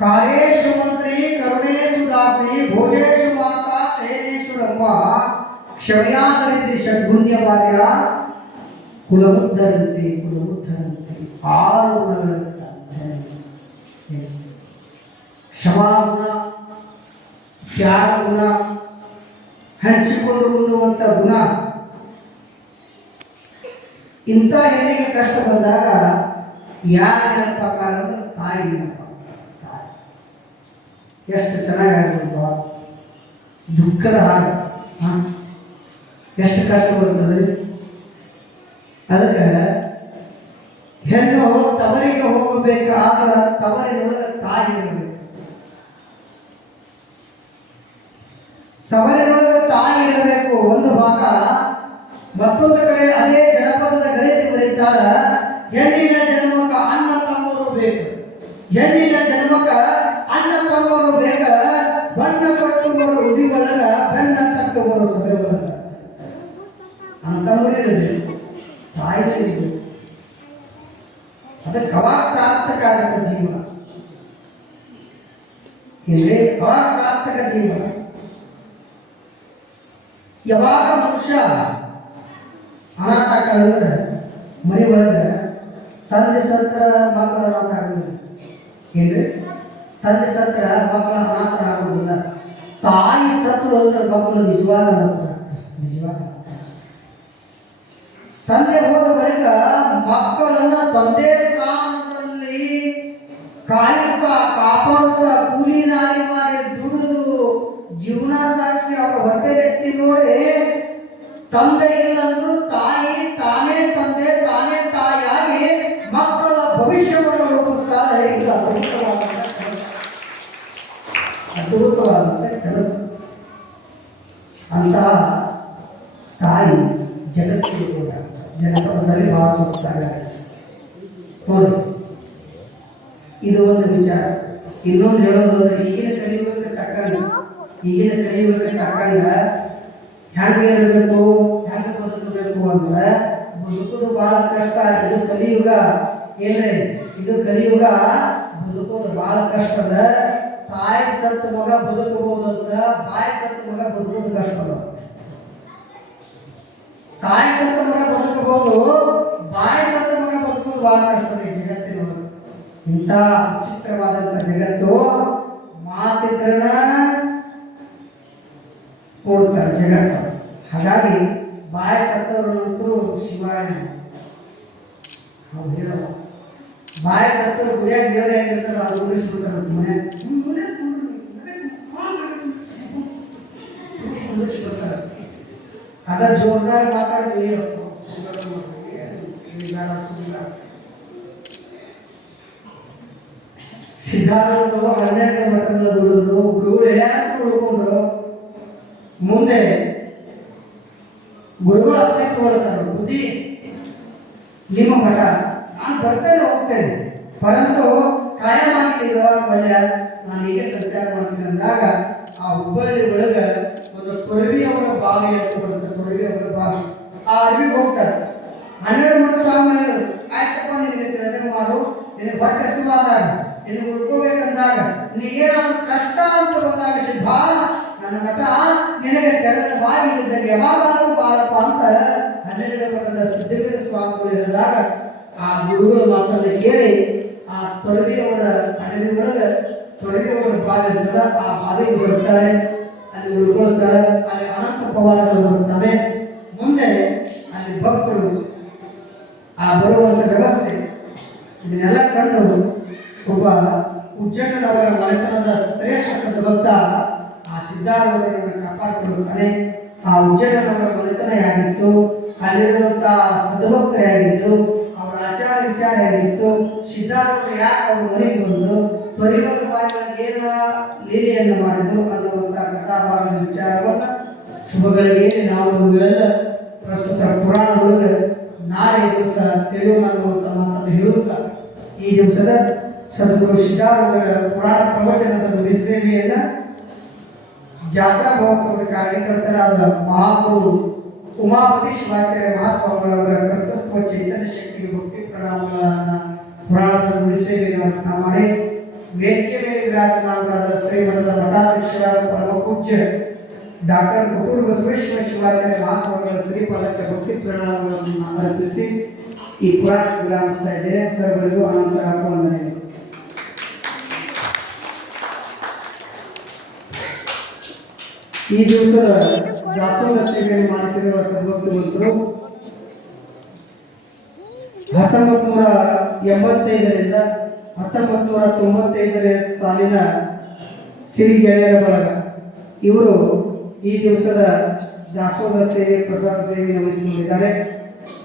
ಕಾರ್ಯೇಶು ಮಂತ್ರಿ ಕರುಣೇಶು ದಾಸಿ ಭೋಜೇಶು ಮಾತಾ ಶಯನೇಶು ರಂಭ ಕ್ಷಮ್ಯಾದರಿದ್ರಿ ಷಡ್ಗುಣ್ಯ ಭಾರ್ಯ ಕುಲಬುದ್ಧರಂತೆ ಆರು ಕ್ಷಮಾಗುಣ ತ್ಯಾಗ ಗುಣ ಹಂಚಿಕೊಂಡು ಉಣ್ಣುವಂಥ ಗುಣ. ಇಂಥ ಹೆಣ್ಣಿಗೆ ಕಷ್ಟ ಬಂದಾಗ ಯಾರ ನೆನಪಾಕಾರ ಅಂದ್ರೆ ತಾಯಿ ನೆನಪ. ತಾಯಿ ಎಷ್ಟು ಚೆನ್ನಾಗಿ ಆಡಿರುವ ದುಃಖದ ಹಾಡು. ಎಷ್ಟು ಕಷ್ಟ ಬರ್ತದೆ. ಅದಕ್ಕೆ ಹೆಣ್ಣು ತವರಿಗೆ ಹೋಗಬೇಕಾದ್ರೆ ತವರಿನೊಳಗೆ ತಾಯಿ ಇರಬೇಕು. ತವರಿನೊಳಗೆ ತಾಯಿ ಇರಬೇಕು ಒಂದು ಭಾಗ. ಮತ್ತೊಂದು ಕಡೆ ಅದೇ ಜನಪದದ ಗರಿತಿ ಬರೀತಾಳ, ಹೆಣ್ಣಿನ ಜನ್ಮಕ್ಕ ಅಣ್ಣ ತಮ್ಮರು ಬೇಕು. ಹೆಣ್ಣಿನ ಜನ್ಮಕ್ಕ ಅಣ್ಣ ತಮ್ಮರು ಬೇಕ. ಬಣ್ಣ ಕಟ್ಟುವರು ಉಡಿ ಒಳಗ ಬೆಣ್ಣ ತಟ್ಟುವರು ಸಭೆ ಒಳಗ. ಅಣ್ಣ ತಮ್ಮರೇ ಇರಬೇಕು, ತಾಯಿನೇ ಇರಬೇಕು. ಅದಕ್ಕೆ ಅವಾಗ ಸಾರ್ಥಕ ಆಗುತ್ತೆ ಜೀವನ. ಇಲ್ಲಿ ಅವಾಗ ಸಾರ್ಥಕ ಜೀವನ. ಯಾವಾಗ ಮನುಷ್ಯ ಅನಾಥ ಆಕಂದ್ರೆ ಮನೆ ಒಳಗೆ ತಂದೆ ಸತ್ರ ಮಕ್ಕಳ ಅನಾಥ ಆಗೋದಿಲ್ಲ. ಏನ್ರಿ? ತಂದೆ ಸತ್ರ ಮಕ್ಕಳ ಅನಾಥ ಆಗೋದಿಲ್ಲ. ತಾಯಿ ಸತ್ತು ಅಂದ್ರೆ ಮಕ್ಕಳು ನಿಜವಾಗ ನಿಜವಾಗ ತಂದೆ ಹೋದ ಬಳಿಕ ಮಕ್ಕಳನ್ನ ತಂದೆ ಸ್ಥಾನದಲ್ಲಿ ಕಾಯುತ್ತಾ ಕಾಪಾಡುತ್ತಾ ಕೂಲಿ ನಾಲಿ ಮಾಡಿ ದುಡಿದು ಜೀವನ ಸಾಗಿಸಿ ಅವರ ಹೊಟ್ಟೆ ಎತ್ತಿ ನೋಡಿ ತಂದೆ ಇಲ್ಲ ಅಂದ್ರೂ ತಾಯಿ ತಾನೇ ತಂದೆ ತಾನೇ ತಾಯಿಯಾಗಿ ಮಕ್ಕಳ ಭವಿಷ್ಯವನ್ನು ರೂಪಿಸ್ತಾರೆ. ಇದು ಅದ್ಭುತವಾದಂಥ ಕೆಲಸ. ಅಂತಹ ತಾಯಿ ಜಗತ್ತಿಗೆ ಕೂಡ ಜನಪದದಲ್ಲಿ ಬಹಳ ಸೊಗಸಾಗ ನೋಡಿ. ಇದು ಒಂದು ವಿಚಾರ. ಇನ್ನೊಂದು ಹೇಳೋದು ಅಂದ್ರೆ ಈಗಿನ ಕಲಿಯುಗಕ್ಕೆ ತಕ್ಕಂಗ ಹೆಂಗೆ ಇರಬೇಕು, ಹೆಂಗೆ ಬದುಕಬೇಕು ಅಂದ್ರೆ ಬದುಕೋದು ಬಹಳ ಕಷ್ಟ. ಇದು ಕಲಿಯುಗ ಏನ್ರಿ? ಇದು ಕಲಿಯುಗ. ಬದುಕೋದು ಬಹಳ ಕಷ್ಟದ. ತಾಯಿ ಸತ್ತ ಮಗ ಬದುಕಬಹುದಂತ, ಬಾಯಿ ಸತ್ತ ಮಗ ಬದುಕೋದು ಕಷ್ಟದ. ತಾಯಿ ಸತ್ತ ಮಗ ಬದುಕಬಹುದು, ಬಾಯಿ ಸತ್ತ ಮಗ ಬದುಕೋದು ಬಹಳ ಕಷ್ಟದ ಈ ಜಗತ್ತಿನೊಳಗೆ. ಇಂಥ ವಿಚಿತ್ರವಾದಂಥ ಜಗತ್ತು. ಮಾತಿದ್ರನ ಕೊಡ್ತಾರೆ ಜಗತ್ತು. ಹಾಗಾಗಿ ಬಾಯಿ ಸತ್ತವ್ರನ್ನಂತೂ ಶಿವಾಯ ಹೇಳೋ ಬಾಯಿ ಸತ್ತವ್ರು ಗುಡಿಯಾಗ ದೇವ್ರು ಹೇಗಿರ್ತಾರೆ ಅದು ಉಳಿಸ್ಬಿಡ್ತಾರೆ ಮನೆ ಉಳಿಸ್ಬಿಡ್ತಾರೆ. ಅದ ಜೋರ್ದಾರ್ ಮಾತಾಡ್ತೀವಿ. ಸಿದ್ಧಾರ್ಥರು 12 ಮಠದಲ್ಲಿ ಉಳಿದ್ರು, ಗುರುಗಳು ಎಲ್ಲಾರು ಉಳ್ಕೊಂಡ್ರು. ಮುಂದೆ ಗುರುಗಳು ಅಪ್ಪಣೆ ತಗೊಳ್ತಾರೆ, ಬುದ್ಧಿ ನಿಮ್ಮ ಮಠ ನಾನು ಬರ್ತೇನೆ ಹೋಗ್ತೇನೆ, ಪರಂತು ಕಾಯಮಾಗಿ ಇರುವಾಗ ಒಳ್ಳೆಯ ನಾನು ಹೀಗೆ ಸಂಚಾರ ಮಾಡ್ತೀನಿ ಅಂದಾಗ ಆ ಹುಬ್ಬಳ್ಳಿ ಒಳಗೆ ಒಂದು ಕೊರವಿಯವರ ಬಾವಿ ಅಂತ ಬರುತ್ತೆ. ಕೊರವಿಯವರ ಬಾವಿ. ಆ ಅಡವಿಗೆ ಹೋಗ್ತಾರೆ. 12 ಮಠ ಸ್ವಾಮಿಗಳು ಆಯ್ತಪ್ಪ ನಿನಗೆ ತಿಳಿದೇ ಮಾಡು, ನಿನಗೆ ಹೊಟ್ಟೆ ಹಸಿವಾದಾಗ ನಿನಗೆ ಉಳ್ಕೋಬೇಕಂದಾಗ ನೀಗೇನಾದ್ರು ಕಷ್ಟ ಅಂತ ಬಂದಾಗ ಸಿದ್ಧ ನನ್ನ ಮಠ ನಿನಗೆ ತೆರೆದ ಬಾಗಿಲಿದ್ದಾಗ ಯಾವಾಗಾದ್ರೂ ಬಾರಪ್ಪ ಅಂತ 12 ಮಠದ ಸಿದ್ಧವೀರ ಸ್ವಾಮಿಗಳು ಹೇಳಿದಾಗ ಆ ಗುರುಗಳ ಮಾತನ್ನು ಕೇಳಿ ಆ ತೊರವಿಯವರ ಅಡವಿ ಒಳಗೆ ತೊರವಿಯವರ ಬಾವಿ ಇರ್ತದ, ಆ ಬಾವಿಗೆ ಬರುತ್ತಾರೆ. ಅಲ್ಲಿ ಉಳ್ಕೊಳ್ತಾರೆ. ಅಲ್ಲಿ ಅನಂತ ಪವಾಡಗಳು ಬರುತ್ತವೆ. ಮುಂದೆ ಅಲ್ಲಿ ಭಕ್ತರು ಆ ಬರುವಂಥ ವ್ಯವಸ್ಥೆ ಇದನ್ನೆಲ್ಲ ಕಂಡು ಒಬ್ಬ ಉಜ್ಜಣ್ಣನವರ ಮನೆತನದ ಶ್ರೇಷ್ಠ ಸದ್ಭಕ್ತ ಆ ಸಿದ್ಧಾರೂಢರನ್ನು ಕಾಪಾಡಿಕೊಳ್ಳುತ್ತಾನೆ. ಆ ಉಜ್ಜಣ್ಣನವರ ಮನೆತನ ಹೇಗಿತ್ತು, ಅಲ್ಲಿರುವಂತಹ ಸದ್ಭಕ್ತರು ಹೇಗಿದ್ರು, ಅವರ ಆಚಾರ ವಿಚಾರ ಹೇಗಿತ್ತು, ಸಿದ್ಧಾರೂಢರು ಯಾಕೆ ಅವ್ರ ಮನೆಗೆ ಬಂದರು, ತೊರಿವರ ಬಾಯಿಗಳಿಗೆ ಏನ ಲೀಲೆಯನ್ನು ಮಾಡಿದರು ಅನ್ನುವಂತಹ ಕಥಾಭಾಗದ ವಿಚಾರವನ್ನು ಶುಭಗಳಿಗೆ ನಾವು ಇವೆಲ್ಲ ಪ್ರಸ್ತುತ ಪುರಾಣದೊಳಗೆ ನಾಳೆ ದಿವಸ ತಿಳಿಯೋಣ ಅನ್ನುವಂಥ ಮಾತನ್ನು ಹೇಳುತ್ತಾ ಈ ದಿವಸದ ಸದ್ಗುರು ಸಿದ್ಧಾರೂಢರ ಪುರಾಣ ಪ್ರವಚನದ ಮಿಶ್ರೇಣಿಯನ್ನು ಜಾತ್ರಾ ಮಹೋತ್ಸವದ ಕಾರ್ಯಕರ್ತರಾದ ಮಹಾಗುರು ಉಮಾಪತಿ ಶಿವಾಚಾರ್ಯ ಮಹಾಸ್ವಾಮಿಗಳವರ ಕರ್ತೃತ್ವ ಚೈತನ್ಯ ಶಕ್ತಿಗೆ ಭಕ್ತಿ ಪ್ರಣಾಮಗಳನ್ನು ಪುರಾಣದ ಗುಡಿಸೇವೆಯನ್ನು ಅರ್ಪಣೆ ಮಾಡಿ ವೇದಿಕೆ ಮೇಲೆ ವಿರಾಜಮಾನರಾದ ಶ್ರೀಮಠದ ಮಠಾಧ್ಯಕ್ಷರಾದ ಪರಮ ಪೂಜ್ಯ ಡಾಕ್ಟರ್ ಕುಟೂರು ಬಸವೇಶ್ವರ ಶಿವಾಚಾರ್ಯ ಮಹಾಸ್ವಾಮಿಗಳ ಶ್ರೀಪಾದಕ್ಕೆ ಭಕ್ತಿ ಪ್ರಣಾಮಗಳನ್ನು ಅರ್ಪಿಸಿ ಈ ಪುರಾಣ ವಿರಾಮಿಸ್ತಾ ಇದ್ದೇನೆ. ಸರ್ವರಿಗೂ ಅನಂತ ವಂದನೆಗಳು. ಈ ದಿವಸದ ದಾಸೋಹ ಸೇವೆಯನ್ನು ಮಾಡಿಸಿರುವ ಸದ್ಭಕ್ತರು 1985ರಿಂದ 1995 ಸಾಲಿನ ಸಿರಿ ಗೆಳೆಯರ ಬಳಗ ಇವರು ಈ ದಿವಸದ ದಾಸೋಹ ಸೇವೆ ಪ್ರಸಾದ ಸೇವೆಯನ್ನು ವಹಿಸಿಕೊಂಡಿದ್ದಾರೆ.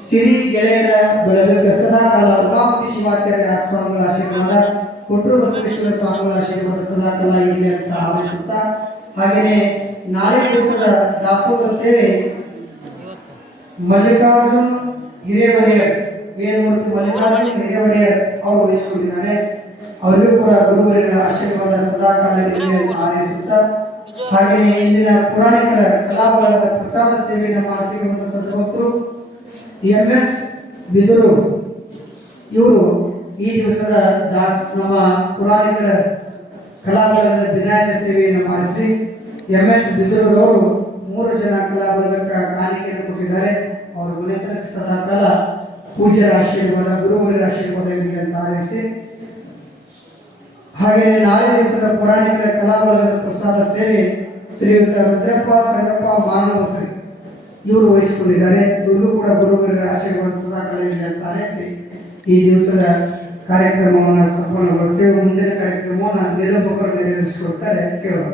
ಸಿರಿ ಗೆಳೆಯರ ಬಳಗಕ್ಕೆ ಸದಾಕಾಲ ಉಮಾಪತಿ ಶಿವಾಚಾರ್ಯ ಸ್ವಾಮಿಗಳ ಆಶೀರ್ವಾದ, ಕೊಟ್ಟೂರು ಬಸವೇಶ್ವರ ಸ್ವಾಮಿಗಳ ಆಶೀರ್ವಾದ ಸದಾಕಾಲ ಇರಲಿ ಅಂತ ಆದೇಶಿಸುತ್ತಾ, ಹಾಗೆಯೇ ನಾಳೆ ದಿವಸದ ದಾಸೋಹ ಸೇವೆ ಮಲ್ಲಿಕಾರ್ಜುನ್ ಹಿರೇವಡೆಯರ್, ವೇದಮೂರ್ತಿ ಮಲ್ಲಿಕಾರ್ಜುನ್ ಹಿರೇವಡೆಯರ್ ಅವರು ವಹಿಸಿಕೊಂಡಿದ್ದಾರೆ. ಅವರಿಗೂ ಕೂಡ ಗುರುವರಿನ ಆಶೀರ್ವಾದ ಸದಾಕಾಲ ಇರಲಿ ಅಂತ ಆದೇಶಿಸುತ್ತಾ, ಹಾಗೆಯೇ ಇಂದಿನ ಪುರಾಣಿಕರ ಕಲಾಬಲದ ಪ್ರಸಾದ ಸೇವೆಯನ್ನು ಮಾಡಿಸಿರುವಂತಹ ಸದ್ಭಕ್ತರು MS ಬಿದರು ಇವರು ಈ ದಿವಸದ ನಮ್ಮ ಪುರಾಣಿಕರ ಕಲಾಬಲದ ವಿನಾಯಕ ಸೇವೆಯನ್ನು ಮಾಡಿಸಿ MS ಬಿದರೂರವರು 3 ಜನ ಕಲಾಬಲಕ್ಕೆ ಕಾಣಿಕೆಯನ್ನು ಕೊಟ್ಟಿದ್ದಾರೆ. ಅವರ ಗುಣೇತನಕ್ಕೆ ಸದಾಕಾಲ ಪೂಜ್ಯರ ಆಶೀರ್ವಾದ, ಗುರುವರಿನ ಆಶೀರ್ವಾದ ಇರಲಿ ಅಂತ ಆರೈಸಿ, ಹಾಗೆಯೇ ನಾಳೆ ದಿವಸದ ಪುರಾಣಿಕರ ಕಲಾಬಲದ ಪ್ರಸಾದ ಸೇವೆ ಶ್ರೀಯುತ ರುದ್ರಪ್ಪ ಸಂಗಪ್ಪ ಮಾನವಶ್ರೀ ಇವರು ವಹಿಸಿಕೊಂಡಿದ್ದಾರೆ. ಇವರು ಕೂಡ ಗುರುವರಿನ ಆಶೀರ್ವಾದ ಸದಾಕಾಲ ಇರಲಿ ಅಂತ ಆರೈಸಿ ಈ ದಿವಸದ ಕಾರ್ಯಕ್ರಮವನ್ನು ಸಂಪೂರ್ಣಗೊಳಿಸಿ ಮುಂದಿನ ಕಾರ್ಯಕ್ರಮವನ್ನು ನಿರೂಪಕರು ನೆರವೇರಿಸಿಕೊಡ್ತಾರೆ. ಕೇಳೋಣ.